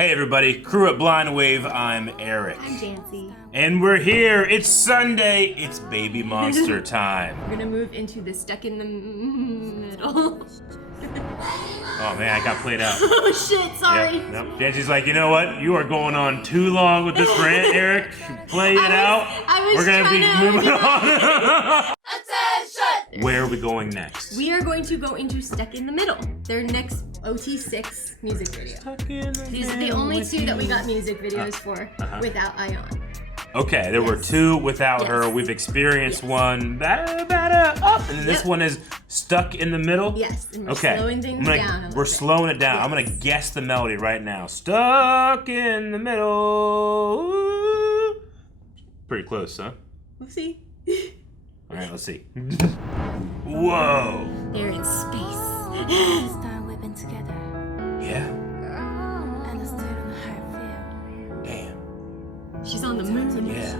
Hey everybody, crew at Blind Wave, I'm Eric. I'm Janci. And we're here, it's Sunday, it's Babymonster time. We're gonna move into the stuck in the middle. Oh man, I got played out. Oh shit, sorry. Yep, nope. Janci's like, you know what? You are going on too long with this rant, Eric. Play it out. We're gonna be moving on. Attention! Where are we going next? We are going to go into Stuck in the Middle, their next OT6 music video. These are the only two that we got music videos for without Ion. Okay, there were two without her. We've experienced one, and then this one is Stuck in the Middle. Yes, and we're slowing things down. We're slowing it down. Yes. I'm gonna guess the melody right now. Stuck in the middle. Pretty close, huh? We'll see. All right, let's see. Whoa. They're in space. Start whipping together. Yeah. And I stood on the high field. Damn. She's on the moon. Yeah.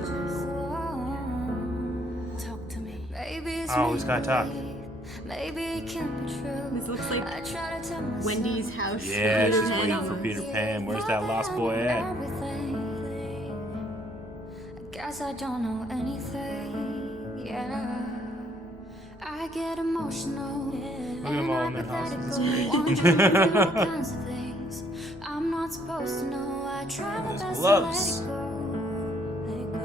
Talk to me. Baby, Oh, he's gotta talk. maybe it can be true. This looks like I try to tell myself Wendy's house. Yeah, Peter she's Pan waiting for almost. Peter Pan. Where's that lost boy at? everything. I guess I don't know anything. Yeah. I get emotional. Look at them all in their houses. It's great. All kinds of things I'm not supposed to know. I try my Those best gloves. to let it go.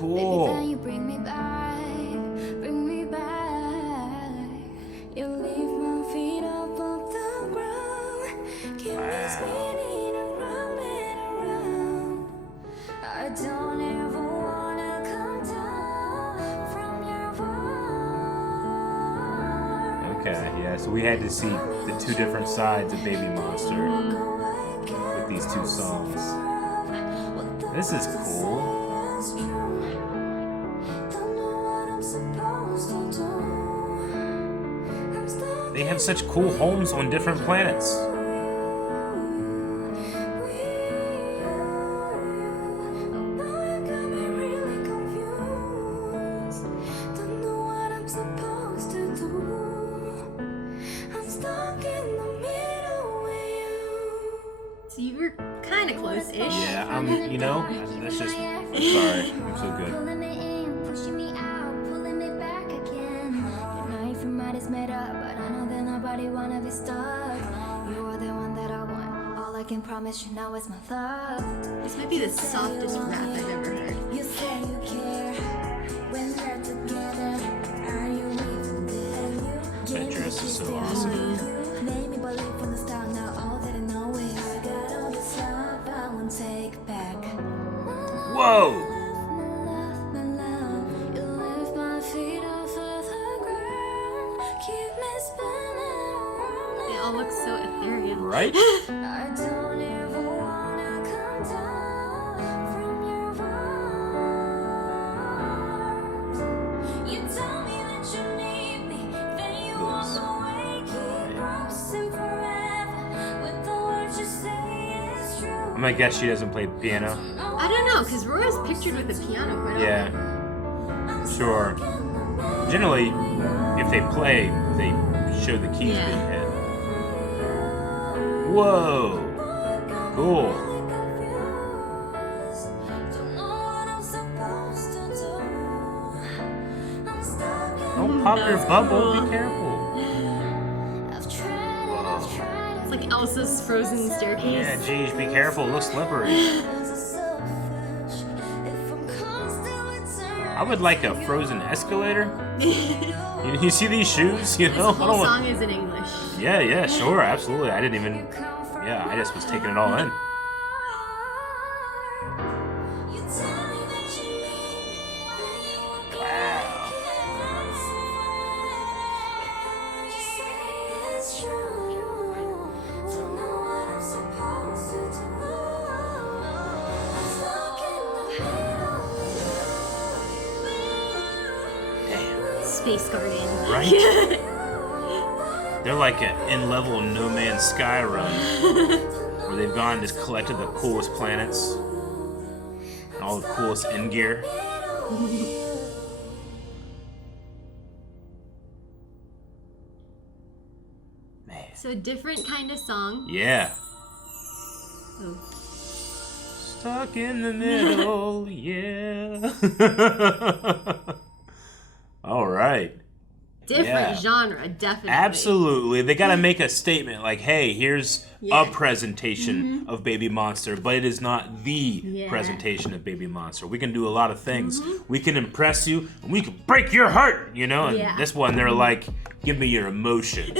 Baby, then Cool. you bring me back, bring me back. You leave my feet up off the ground, keep me spinning around and around. I don't ever wanna come down from your arms. Okay, yeah, so we had to see the two different sides of Babymonster with these two songs. This is cool. They have such cool homes on different planets. So you were kind of close-ish. Yeah, you know, that's just, I'm sorry, I'm so good. Pulling me in, pushing me out, pulling me back again. You know if your mind is made up, but I know that nobody wanna be stuck. You are the one that I want. All I can promise you now is my love. This might be the softest rap I've ever heard. You say you care when we're together. Are you even there? That dress is so awesome. Made me believe from the start. Now all that I know is I got all this love I won't take back. Whoa! My love, you lift my feet off of the ground, keep me spinning around. They all look so ethereal. Right? I don't ever wanna come down from your arms. You tell me that you need me, then you walk away, keep promising forever. With the words you say is true. I'm gonna guess she doesn't play the piano. I don't know, because Rora's pictured with the piano quite often. Yeah, sure. Generally, if they play, they show the keys being hit. Whoa! Cool. Don't pop your bubble, be careful. It's like Elsa's frozen staircase. Yeah, geez, be careful, it looks slippery. I would like a frozen escalator. You see these shoes, you know? This whole song is in English. Yeah, sure, absolutely. I didn't even, I just was taking it all in. Space Garden. Right? They're like an in-level No Man's Sky run, where they've gone and just collected the coolest planets and all the coolest end gear. So different kind of song. Yeah. Stuck in the middle, yeah. All right. Different genre, definitely. Absolutely. They got to make a statement like, hey, here's a presentation of Babymonster, but it is not the presentation of Babymonster. We can do a lot of things. We can impress you, and we can break your heart, you know? And this one, they're like, give me your emotions.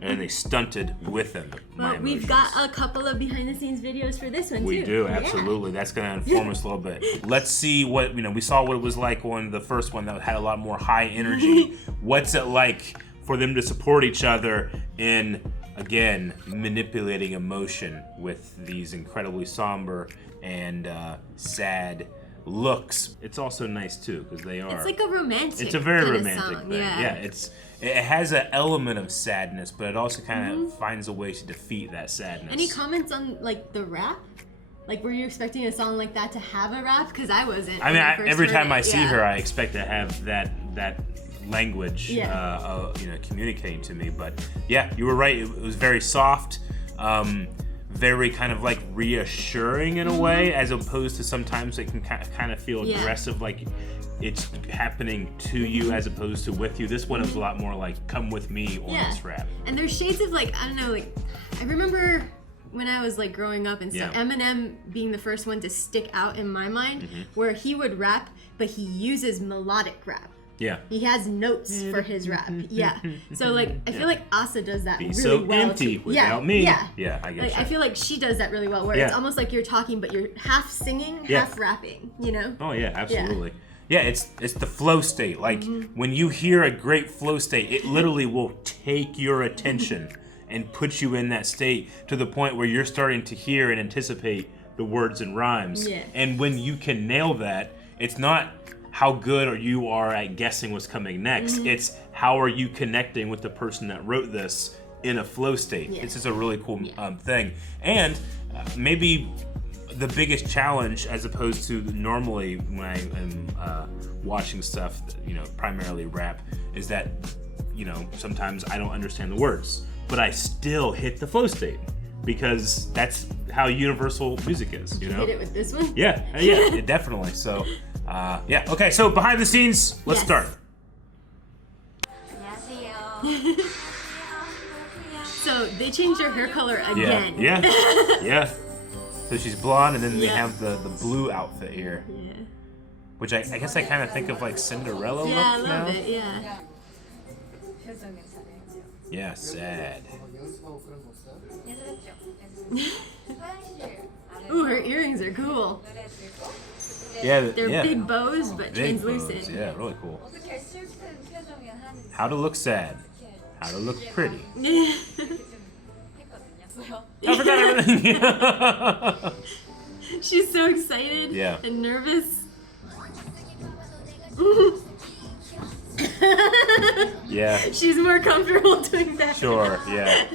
And they stunted with them. Well, we've got a couple of behind-the-scenes videos for this one, too. We do, absolutely. That's going to inform us a little bit. Let's see what, we saw what it was like on the first one that had a lot more high energy. What's it like for them to support each other in, again, manipulating emotion with these incredibly somber and sad looks? It's also nice too because they are. It's like a romantic. It's a very kind romantic of song. thing. Yeah, it has an element of sadness, but it also kind of finds a way to defeat that sadness. Any comments on like the rap? Like, were you expecting a song like that to have a rap? Because I wasn't. I mean, every time I see her, I expect to have that language, communicating to me. But yeah, you were right. It was very soft. Very kind of like reassuring in a way, as opposed to sometimes it can kind of feel aggressive, like it's happening to you as opposed to with you. This one was a lot more like, come with me on this rap. And there's shades of like, I don't know, like, I remember when I was like growing up and stuff, Eminem being the first one to stick out in my mind, where he would rap, but he uses melodic rap. Yeah. He has notes for his rap. Yeah. So like I feel like Asa does that really so well. Empty without me. Yeah. Yeah, I get like, you. I feel like she does that really well, where it's almost like you're talking but you're half singing, half rapping, you know? Oh yeah, absolutely. Yeah, it's the flow state. Like when you hear a great flow state, it literally will take your attention and put you in that state to the point where you're starting to hear and anticipate the words and rhymes. Yeah. And when you can nail that, it's not how good or you are at guessing what's coming next. It's how are you connecting with the person that wrote this in a flow state. This is a really cool thing. And maybe the biggest challenge, as opposed to normally when I am watching stuff, primarily rap, is that, sometimes I don't understand the words, but I still hit the flow state because that's how universal music is, You hit it with this one? Yeah, definitely. So, okay, so behind the scenes, let's start. So they changed her hair color again. Yeah. So she's blonde, and then they have the blue outfit here. Yeah. Which I guess I kind of think of like Cinderella look now. Yeah, a little bit, yeah. Yeah, sad. Ooh, her earrings are cool. Yeah, they're big bows, but big translucent. Bows. Yeah, really cool. How to look sad. How to look pretty. I forgot everything. She's so excited and nervous. Yeah. She's more comfortable doing that. Sure, yeah.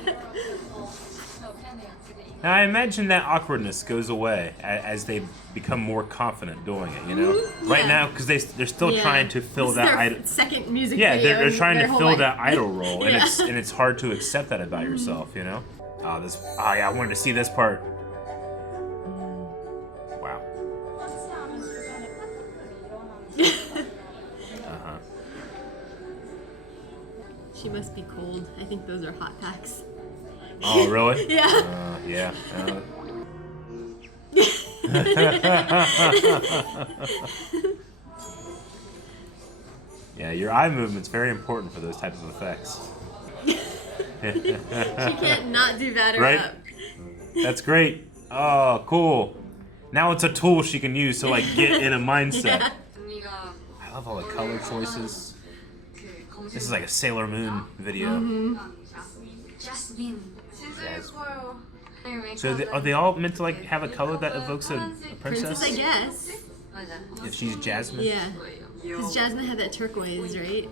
Now, I imagine that awkwardness goes away as they become more confident doing it, Right now, because they're still trying to fill that idol. Second music video. Yeah, they're trying to fill life. that idol role, and it's hard to accept that about yourself, I wanted to see this part. Wow. She must be cold. I think those are hot packs. Oh, really? Yeah. Yeah. Yeah, your eye movement's very important for those types of effects. She can't not do that right? up. That's great. Oh, cool. Now it's a tool she can use to get in a mindset. I love all the color choices. This is like a Sailor Moon video. Jasmine. So are they all meant to have a color that evokes a princess? Princess, I guess. If she's Jasmine? Yeah. Because Jasmine had that turquoise, right?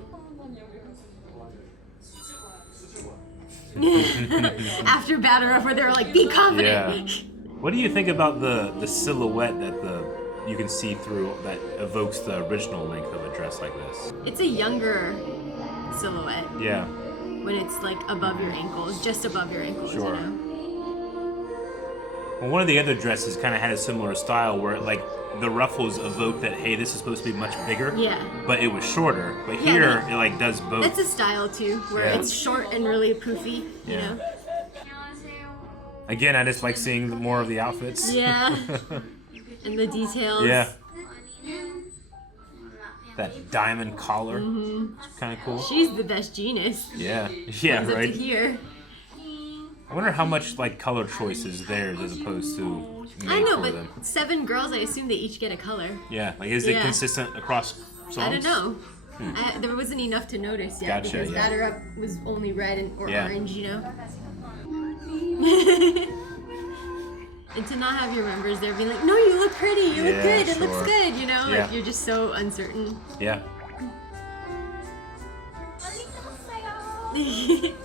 After Batter Up, where they were like, be confident. Yeah. What do you think about the silhouette that you can see through that evokes the original length of a dress like this? It's a younger silhouette. Yeah. When it's above your ankles, just above your ankles, Sure. Well, one of the other dresses kind of had a similar style where like the ruffles evoke that, hey, this is supposed to be much bigger. Yeah. But it was shorter. But Yeah, here, no. it like does both. That's a style too, where Yeah. it's short and really poofy, you know? Again, I just like seeing more of the outfits. Yeah. And the details. Yeah. That diamond collar. Kind of cool. She's the best genius. Yeah. Yeah, Comes up right? to here. I wonder how much like color choice is theirs as opposed to made I know, for but them. 7 girls, I assume they each get a color. Yeah, like is it Yeah. consistent consistent across songs? I don't know. There wasn't enough to notice yet Gotcha, because yeah. Batter Up was only red or Yeah. orange, you know? And to not have your members there being like, no, you look pretty, you look Yeah, good, it sure. looks good, you know? Yeah. Like you're just so uncertain. Yeah.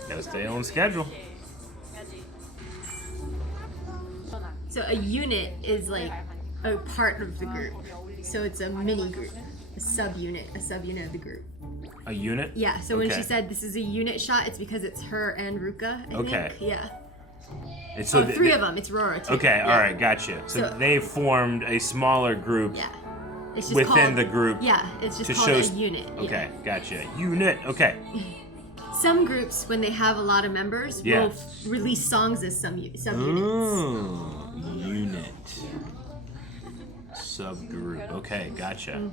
Gotta stay on schedule. So a unit is like a part of the group. So it's a mini group, a subunit of the group. A unit? Yeah, so when Okay. she said this is a unit shot, it's because it's her and Ruka, I Okay. think. Yeah. It's So 3 of them, it's Rora too. Okay, Yeah. alright, gotcha. So they formed a smaller group Yeah. It's just within called, the group. Yeah, it's just to called show a unit. yeah. Okay, gotcha. Unit, okay. Some groups, when they have a lot of members, Yeah. will release songs as subunits. Oh, unit. Subgroup. Okay, gotcha.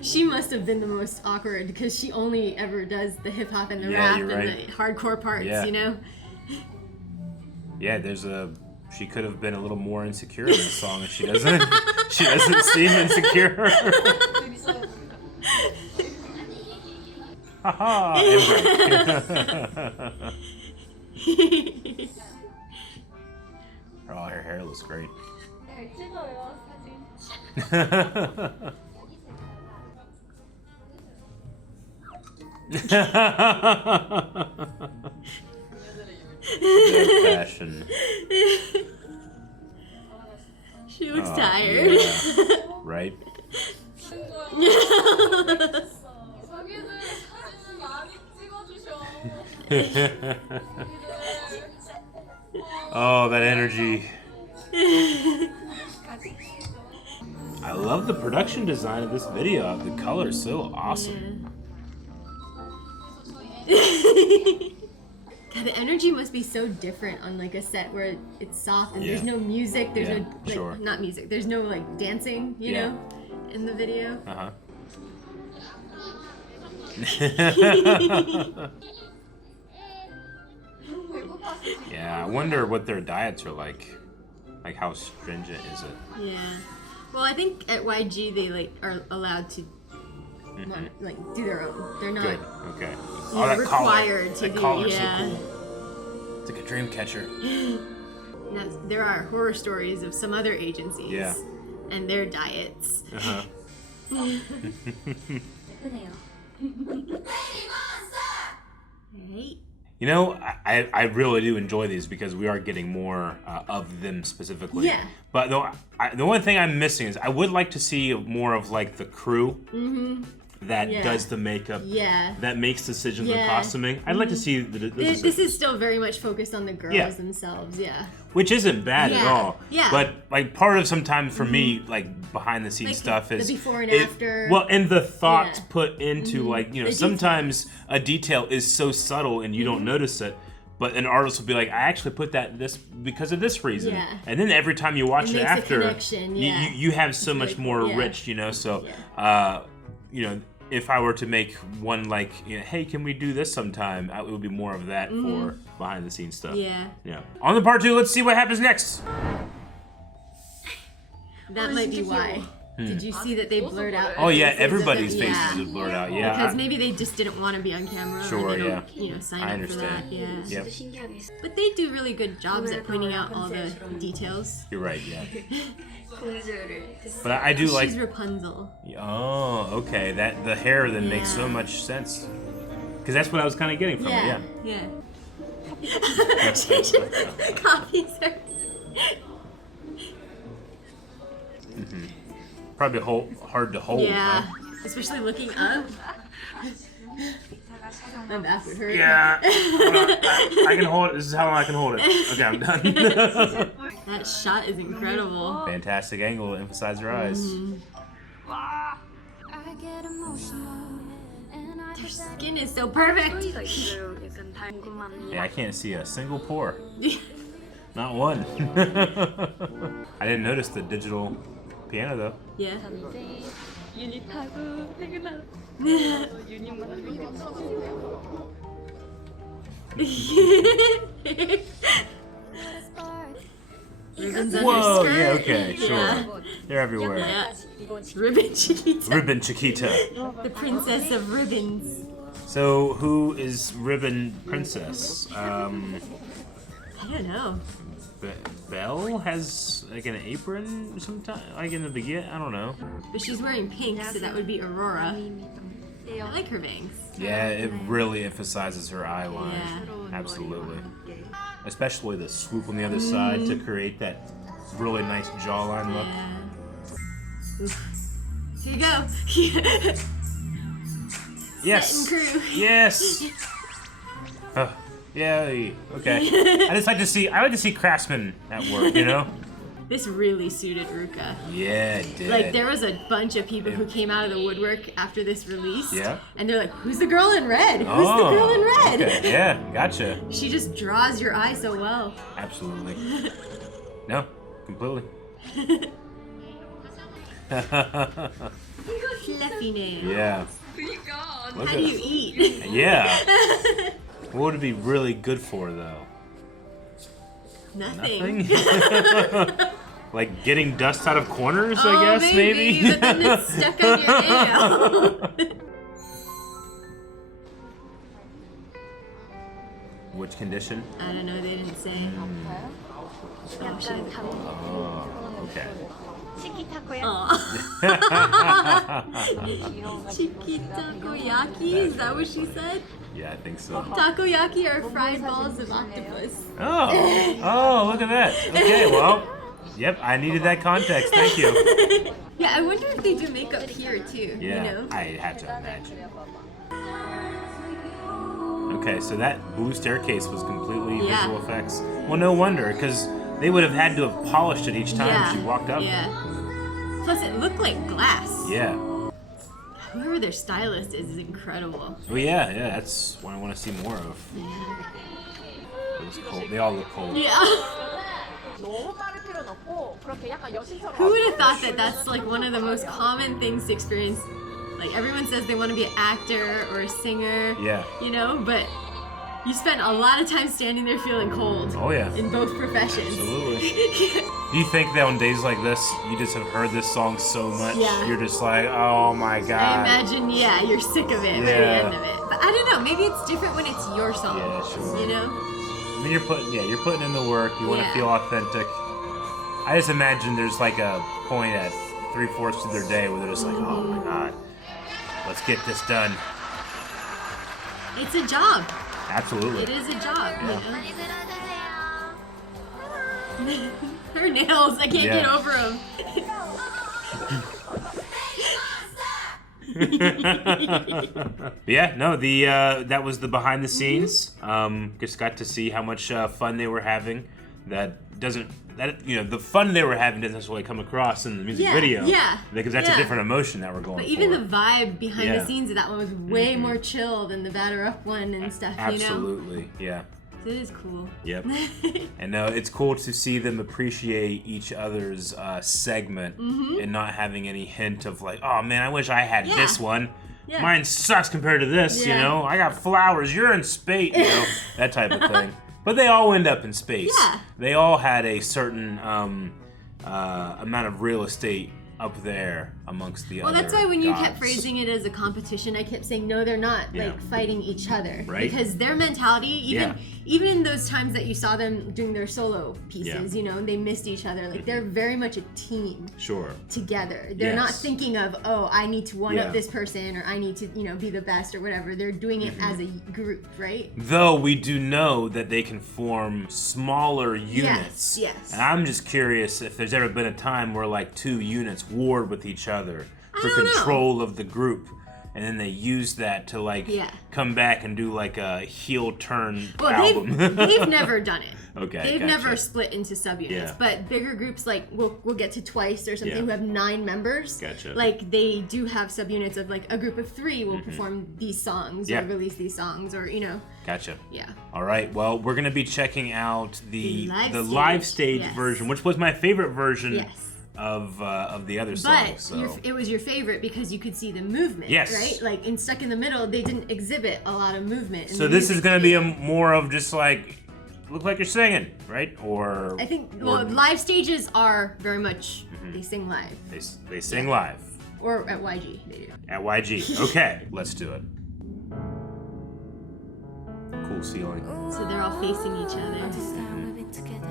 She must have been the most awkward because she only ever does the hip hop and the Yeah, rap you're and right. the hardcore parts, Yeah. you know? Yeah, she could have been a little more insecure in this song, and she doesn't. She doesn't seem insecure. Haha. Oh, her hair looks great. Good fashion. She looks Oh, tired. yeah. Right? Oh, that energy. I love the production design of this video. The color is so awesome. God, the energy must be so different on like a set where it's soft and there's Yeah. no music, there's Yeah, no like, sure. not music, there's no like dancing, you Yeah. know, in the video. Uh-huh. Yeah, I wonder what their diets are like. Like how stringent is it? Yeah. Well, I think at YG they like are allowed to like do their own. They're not Good. Okay. you know, required collar. to That do. collar's Yeah. so cool. It's like a dream catcher. Now, there are horror stories of some other agencies. Yeah. And their diets. Uh-huh. Right. You know, I really do enjoy these because we are getting more of them specifically. Yeah. But the one thing I'm missing is I would like to see more of like the crew that Yeah. does the makeup, Yeah. that makes decisions on Yeah. costuming. I'd like to see This is still very much focused on the girls Yeah. themselves. Yeah. which isn't bad at Yeah, all. yeah. But like part of sometimes for me, like behind the scenes Like stuff the is before and it- after. Well, and the thoughts Yeah. put into like The detail. sometimes a detail is so subtle and you don't notice it. But an artist will be like, I actually put that this because of this reason. Yeah. And then every time you watch It it, makes a after, connection, yeah. you have so much good, more yeah. rich, So, if I were to make one like, hey, can we do this sometime? It would be more of that for behind the scenes stuff. Yeah. Yeah. On the part 2, let's see what happens next. That might be why. Did you see that they blurred out? Oh yeah, faces of them? everybody's faces Yeah. are blurred out. Yeah. Because maybe they just didn't want to be on camera. Sure, or they yeah. don't, sign I up understand. for that. Yeah. Yep. But they do really good jobs at pointing out all the details. You're right. Yeah. But I do like. She's Rapunzel. Oh, okay. That the hair then makes so Yeah. much sense. Because that's what I was kind of getting from Yeah. it. Yeah. She just copies her. Probably hard to hold. Yeah. Huh? Especially looking up. My back would hurt. Yeah. Hold on. I can hold it. This is how long I can hold it. Okay, I'm done. That shot is incredible. Fantastic angle to emphasize her eyes. I get emotional and I Their skin is so perfect. Yeah, I can't see a single pore. Not one. I didn't notice the digital piano though. Yeah. Ribbons on Whoa, her skirt. yeah, okay, sure. Yeah. They're everywhere. Yeah. Ribbon Chiquita. Ribbon Chiquita. The princess of ribbons. So who is Ribbon Princess? I don't know. Belle has like an apron sometime, like in the beginning. I don't know. But she's wearing pink, so that would be Aurora. I like her bangs. Yeah, it really emphasizes her eye line. Yeah. Absolutely. Especially the swoop on the other side to create that really nice jawline look. Yeah. Oof. Here you go. Yes. Set and crew. Yes. Yay. Okay. I like to see craftsmen at work, you know? This really suited Ruka. Yeah, it did. Like, there was a bunch of people who came out of the woodwork after this release. Yeah. And they're like, who's the girl in red? Who's the girl in red? Okay. Yeah, gotcha. She just draws your eye so well. Absolutely. No, completely. Fluffy nails. Yeah. How do you eat? Yeah. What would it be really good for, though? Nothing. Like getting dust out of corners, Oh, I guess, maybe? But then it's stuck on your nail. Which condition? I don't know, they didn't say. Oh, Okay. Aw. Chiki takoyaki? Is that what she said? Yeah, I think so. Takoyaki are fried balls of octopus. Oh, look at that. Okay, well, yep, I needed that context. Thank you. Yeah, I wonder if they do makeup here too. Yeah, You know? I had to imagine. Okay, so that blue staircase was completely Yeah. visual effects. Well, no wonder, because they would have had to have polished it each time Yeah. she walked up. Yeah. Plus, it looked like glass. Yeah. Whoever their stylist is incredible. Oh yeah, that's what I want to see more of. It was cold. They all look cold. Yeah. Who would have thought that that's like one of the most common things to experience? Like everyone says they want to be an actor or a singer. Yeah. You know, but you spend a lot of time standing there feeling cold. Oh yeah. In both professions. Absolutely. Do you think that on days like this, you just have heard this song so much, Yeah. you're just like, oh my god. I imagine, yeah, you're sick of it by the Yeah. end of it. But I don't know, maybe it's different when it's your song. Yeah, sure. You know? I mean, you're putting in the work. You want to Yeah. feel authentic. I just imagine there's like a point at 3/4 of their day where they're just like, oh my god, let's get this done. It's a job. Absolutely. It is a job, Yeah. you know? Her nails, I can't get over them. Yeah, no, that was the behind the scenes. Just got to see how much fun they were having. The fun they were having doesn't necessarily come across in the music Yeah, video. yeah, Because that's a yeah. different emotion that we're going But for. even the vibe behind Yeah. the scenes of that one was way more chill than the Batter Up one and stuff, you know? Absolutely, yeah. So it is cool. Yep. And no, it's cool to see them appreciate each other's segment and not having any hint of like, oh man, I wish I had Yeah. this one. Yeah. Mine sucks compared to this, you Yeah. know? I got flowers, you're in space, you know? That type of thing. But they all end up in space. Yeah. They all had a certain amount of real estate up there amongst the Well, other that's why when you kept gods. phrasing it as a competition, I kept saying, no, they're not Yeah. like fighting each other. Right. Because their mentality, Yeah. even in those times that you saw them doing their solo pieces, Yeah. Mm-hmm. you know, they missed each other. Like they're very much a team Sure. together. They're not Yes. thinking of, oh, I need to one Yeah. up this person or I need to, you know, be the best or whatever. They're doing it Mm-hmm. as a group, right? Though we do know that they can form smaller units. yes. And I'm just curious if there's ever been a time where like two units warred with each other for don't know. control of the group. and then they use that to like Yeah. come back and do like a heel turn Well, album. they've never done it. Okay, They've gotcha. never split into subunits. Yeah. But bigger groups like we'll get to Twice or something Yeah. who have 9 members. Gotcha. Like they do have subunits of like a group of 3 will perform these songs Yeah. or release these songs or Gotcha. Yeah. All right. Well, we're gonna be checking out the live live stage, stage yes. version, which was my favorite version Yes. of the other But songs. So. it was your favorite because you could see the movement, Yes. right? Like in Stuck in the Middle, they didn't exhibit a lot of movement. in So the this is music gonna be video. more of just like look like you're singing, right? Or I think or live stages are very much they sing live they sing live or at YG they do. at YG. Okay, let's do it. Cool ceiling. So they're all facing each other. This time we've been together.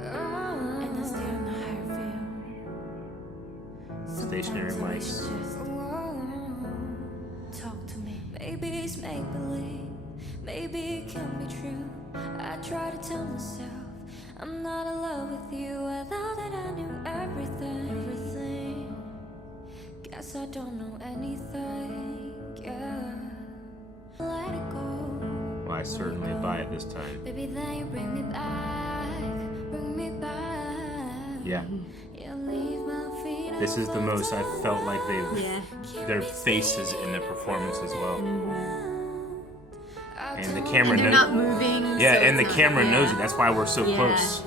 And I stay on the higher field. Stationary mics. Just talk to me. Maybe it's make believe. Maybe it can be true. I try to tell myself I'm not in love with you. I thought that I knew everything. Guess I don't know anything. Yeah. Let it go. Well, I certainly buy it this time. Baby, then you bring me back. Bring me back. Yeah. You leave my feet This is the most I felt like Yeah. their faces in the performance as well. And the camera And they're knows. not moving. Yeah, so and the it's not- camera knows yeah. it. That's why we're so Yeah. close.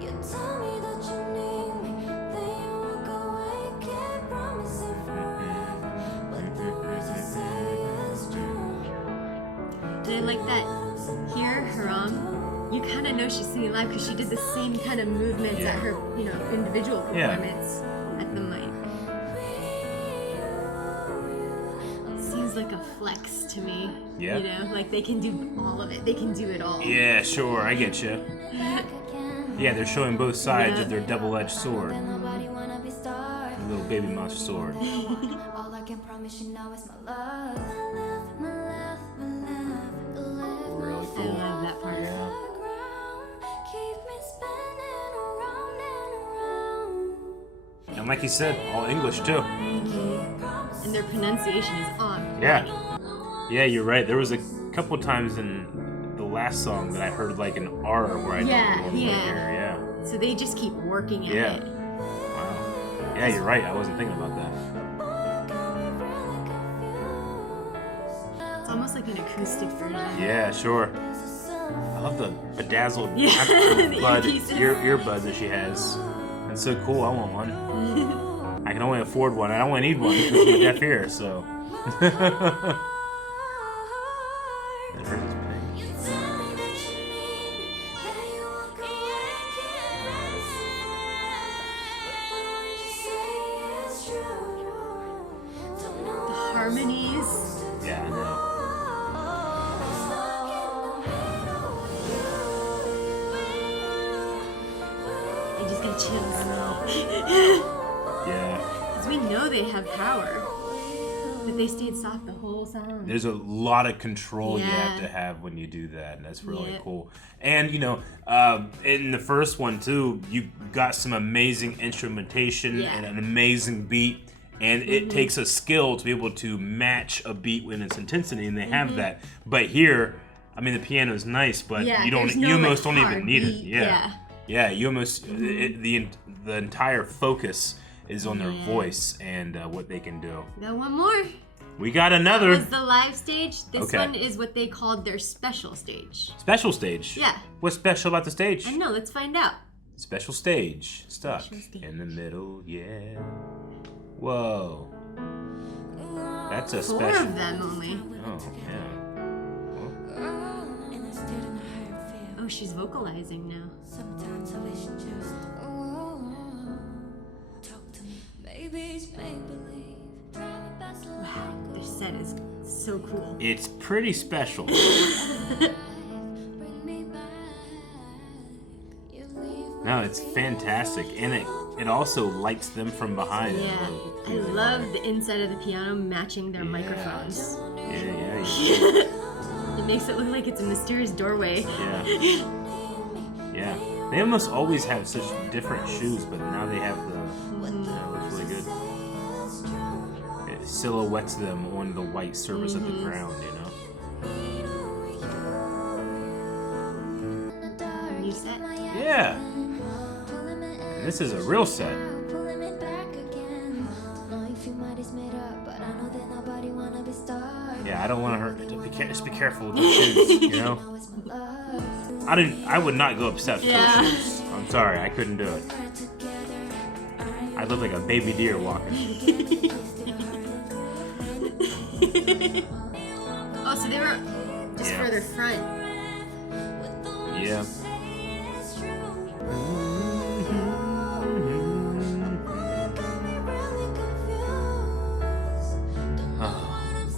You tell me that you need me, then you walk away, can't promise it forever, but the words you say is true. And I like that here, Haram, you kind of know she's singing live because she did the same kind of movements Yeah. at her, individual Yeah. performance at the mic. Seems like a flex to me. Yeah. Like they can do all of it. They can do it all. Yeah, sure, I get you. Yeah, they're showing both sides of their double-edged sword. Nobody wanna be starved. The little Babymonster sword. All I can promise you now is my love. My love, my love, my love. Really I cool. love that part. Yeah. Keep me spinning around and around. And like you said, all English too. And their pronunciation is on. Yeah. Yeah, you're right. There was a couple times in the last song that I heard like an R where I Yeah, don't normally yeah. hear. Yeah. So they just keep working at Yeah. it. Wow. Yeah, you're right. I wasn't thinking about that. It's almost like an acoustic version. Yeah, sure. I love the bedazzled Yeah, the bud, earpieces. earbuds that she has. That's so cool. I want one. I can only afford one. I don't only need one because of my deaf ear, so. And hers is pink. You tell me that you need me, then you walk away, can't promise it forever, but the words you say is true. Don't know The harmonies. Yeah, I know. I just got chills. I know. Yeah. Because we know they have power. But they stayed soft the whole song. There's a lot of control you have Yeah. to have when you do that, and that's really Yeah. cool. And in the first one too, you got some amazing instrumentation Yeah. and an amazing beat, and it takes a skill to be able to match a beat in its intensity, and they have that. But here, I mean, the piano is nice, but Yeah, you don't, there's no, you almost like, don't even hard need beat. it. Yeah, yeah, you almost the entire focus is on their Yeah. voice and what they can do. Got one more. We got That another was the live stage. This Okay. one is what they called their special stage. special stage. Yeah. What's special about the stage? I know, let's find out. Special stage. Stuck Special stage. in the middle, yeah. Whoa. That's a 4 special. of them only. Oh, yeah. And I stood in a higher field. Oh, she's vocalizing now. Sometimes I wish you just talk to me. Maybe it's make believe. Wow, their set is so cool. It's pretty special. Bring me back. You leave No, it's fantastic. And it also lights them from behind. Yeah, I love the inside of the piano matching their Yeah. microphones. Yeah. It makes it look like it's a mysterious doorway. Yeah. Yeah. They almost always have such different shoes, but now they have the. It looks silhouettes them on the white surface of the ground, you know? New set. Yeah. And this is a real set. Yeah, I don't want her to just be careful with the shoes, you know? I would not go obsessed with the shoes. I'm sorry, I couldn't do it. I look like a baby deer walking. Oh, so they were just further front. Yeah.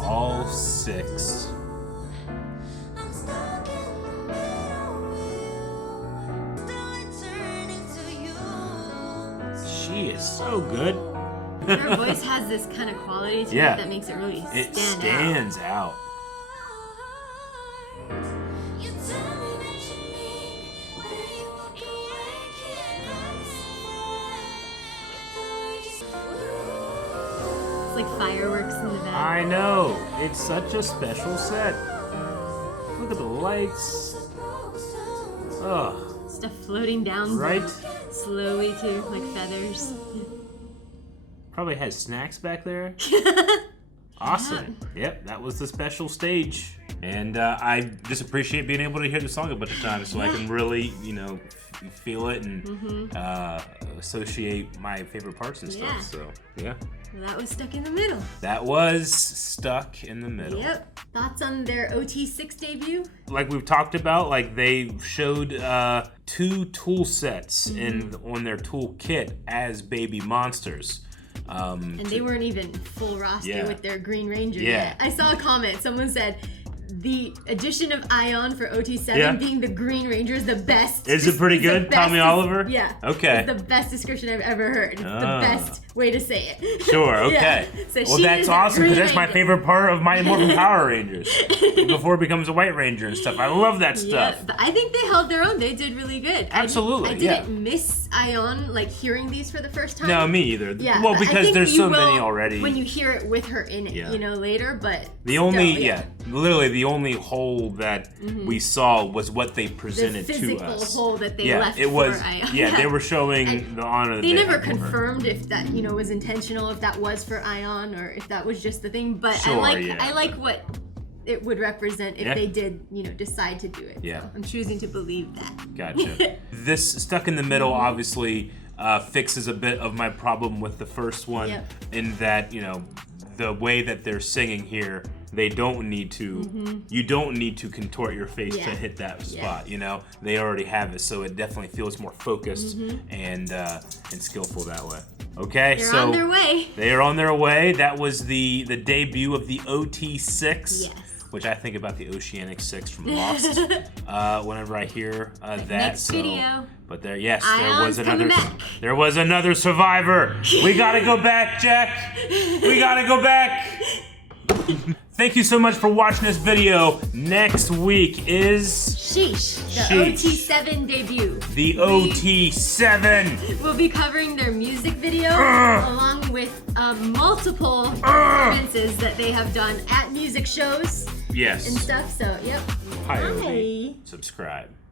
All 6. She is so good. Her voice has this kind of quality to it that makes it really stands out. It's like fireworks in the back. I know. It's such a special set. Look at the lights. Ugh. Stuff floating down. Right? Slowly too, like feathers. Probably has snacks back there. Awesome. Yep, that was the special stage. And I just appreciate being able to hear the song a bunch of times so I can really, you know, feel it and associate my favorite parts and stuff. So, yeah. Well, that was Stuck in the Middle. That was Stuck in the Middle. Yep. Thoughts on their OT6 debut? Like we've talked about, like they showed 2 tool sets on their tool kit as Babymonsters. And they weren't even full roster with their Green Ranger yet. I saw a comment. Someone said, the addition of Ion for OT7 being the Green Ranger is the best. Is it pretty good, Tommy Oliver? Yeah. Okay. It's the best description I've ever heard. It's the best way to say it. Sure, okay. So well, that's awesome, because that's my favorite part of my Morphin Power Rangers. Before it becomes a White Ranger and stuff. I love that stuff. But I think they held their own. They did really good. Absolutely, I didn't miss Ion, like, hearing these for the first time. No, me either. Yeah, well, because there's so many already. When you hear it with her in it, you know, later, but the only, literally the only hole that we saw was what they presented to us. The physical hole that they left it was, for Ion. Yeah, they were showing the honor that they never confirmed if that, you know, was intentional, if that was for Ion, or if that was just the thing, but I like what it would represent if they did, you know, decide to do it. Yeah. So I'm choosing to believe that. Gotcha. This Stuck in the Middle obviously fixes a bit of my problem with the first one in that, you know, the way that they're singing here, they don't need to, you don't need to contort your face to hit that spot, you know? They already have it, so it definitely feels more focused and skillful that way. Okay, They're on their way. They are on their way. That was the debut of the OT6. Yes. Which I think about the Oceanic 6 from Lost whenever I hear that. Next video. But there There was another survivor. We gotta go back, Jack. We gotta go back. Thank you so much for watching this video. Next week is Sheesh, the OT7 debut. The OT7. We'll be covering their music video along with multiple performances that they have done at music shows. Yes. And stuff. So, yep. Hi. Subscribe.